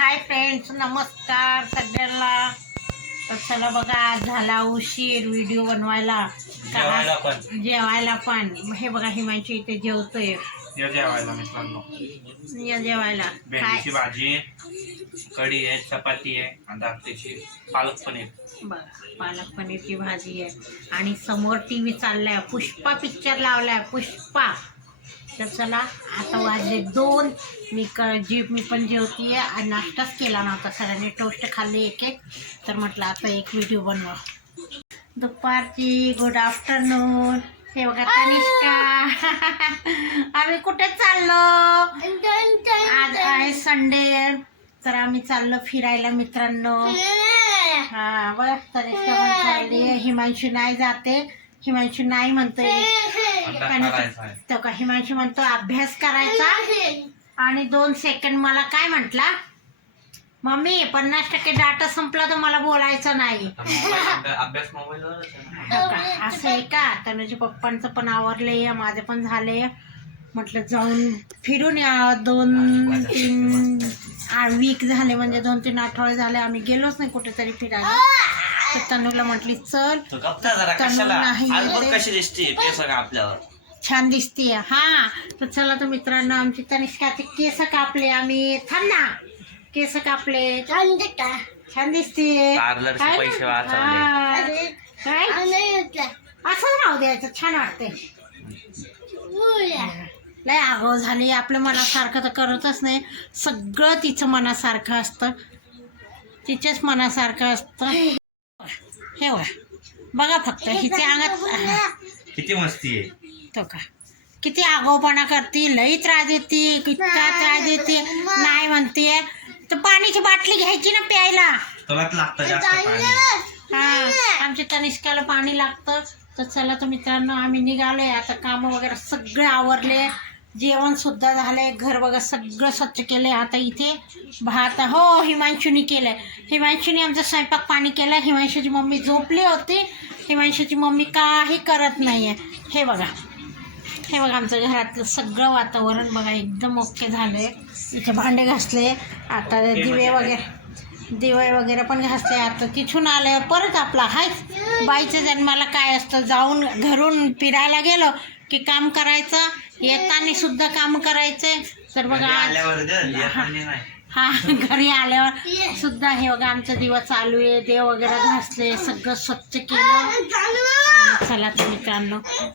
Hi friends नमस्कार सगळ्यांना. तर चला बघा आज झाला उशीर व्हिडिओ बनवायला. जेवायला पण. जेवायला पण. हे बघा हिमांशी इथे जेवतोय. या जेवायला मित्रांनो. या जेवायला. भेंडीची भाजी कढी आहे चपाती आहे आणि पालक पनीर. बघा पालक पनीरची भाजी आहे. आणि समोर टी व्ही चाललाय. पुष्पा पिक्चर लावलाय. पुष्पा. तर चला आता वाजले दोन. मी क जी मी पण जेवतीये आणि नाश्ताच केला नव्हता. सगळ्यांनी टोस्ट खाल्ले एक एक तर म्हटलं आता एक व्हिडिओ बनवा. दुपारची गुड आफ्टरनून हे बघा तनिष्का. आम्ही कुठे चाललो? आज आहे संडे तर आम्ही चाललो फिरायला मित्रांनो. हा बघ तनिष्का चालली नाही जाते. हिमांशी नाही म्हणतोय. तो का हिमांशू म्हणतो अभ्यास करायचा. आणि दोन सेकंड मला काय म्हटला? मम्मी पन्नास टक्के डाटा संपला तर मला बोलायचं नाही. हो? असं आहे का? तनुच्या पप्पांचं पण आवरलंय माझं पण झालंय. म्हटलं जाऊन फिरून या. दोन तीन वीक झाले म्हणजे दोन तीन आठवडे झाले. आम्ही गेलोच नाही कुठेतरी फिरायला. तर तनूला म्हटली चल. तू गप्पा जरा तनु कशाला? नाही आज बघ येते. कशी दिसते ते सगळं आपल्यावर. छान दिसतीये हा. तर चला तर मित्रांनो आमची तनिष्काचे केस कापले आम्ही. थांब ना. केस कापले. छान दिसते पार्लरचे पैसे वाचवले. काय? असंच राहू द्यायचं छान वाटते लय आगाव झाली. आपल्या मनासारखं तर करतच नाही. सगळं तिचं मनासारखं असतं. तिच्याच मनासारखं असतं. हे बघा. बघा फक्त हिच्या अंगात. किती मस्ती आहे. तो का? किती आगाऊपणा करते लई त्रास देते कितका त्रास देते नाही म्हणते. तर पाण्याची बाटली घ्यायची ना प्यायला. तुलाच लागतं जास्त पाणी. हा आमच्या तनिष्काला पाणी लागतं. तर चला तर मित्रांनो आम्ही निघालोय. आता कामं वगैरे सगळे आवरले. जेवण सुद्धा झालंय घर वगैरे सगळं स्वच्छ केलंय. आता इथे भात हो हिमांशूनी केलंय. हिमांशूनी आमचं स्वयंपाक पाणी केलं हिमांशूची मम्मी झोपली होती. हिमांशूची मम्मी काही करत नाही आहे हे बघा. हे बघा आमचं घरातलं सगळं वातावरण बघा एकदम ओके झालंय. इथे भांडे घासले. आता दिवे वगैरे दिवे वगैरे पण घासले. आता तिथून आलं परत आपला हाय बाईचं जन्माला काय असतं? जाऊन घरून फिरायला गेलो. की काम करायचं येताना सुद्धा काम करायचे तर बघा आज हा घरी आल्यावर सुद्धा हे बघा आमचा दिवस चालू आहे. देव वगैरे घासले सगळं स्वच्छ केलं. चला तर मित्रांनो.